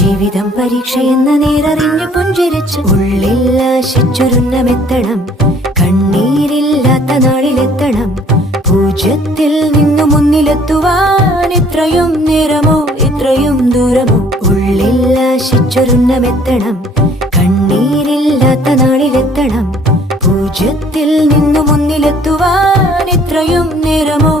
ജീവിതം പരീക്ഷയെന്ന നേരറിഞ്ഞു പുഞ്ചിരിച്ച് ഉള്ളിൽ ആശിച്ചൊരുന്നമെത്തണം. കണ്ണീരില്ലാത്ത നാളിലെത്തണം. പൂജ്യത്തിൽ നിന്നു മുന്നിലെത്തുവാൻ ഇത്രയും നേരമോ ഇത്രയും ദൂരമോ? ഉള്ളിൽ ആശിച്ചൊരുന്നമെത്തണം. കണ്ണീരില്ലാത്ത നാളിലെത്തണം. പൂജ്യത്തിൽ നിന്നു മുന്നിലെത്തുവാൻ ഇത്രയും നേരമോ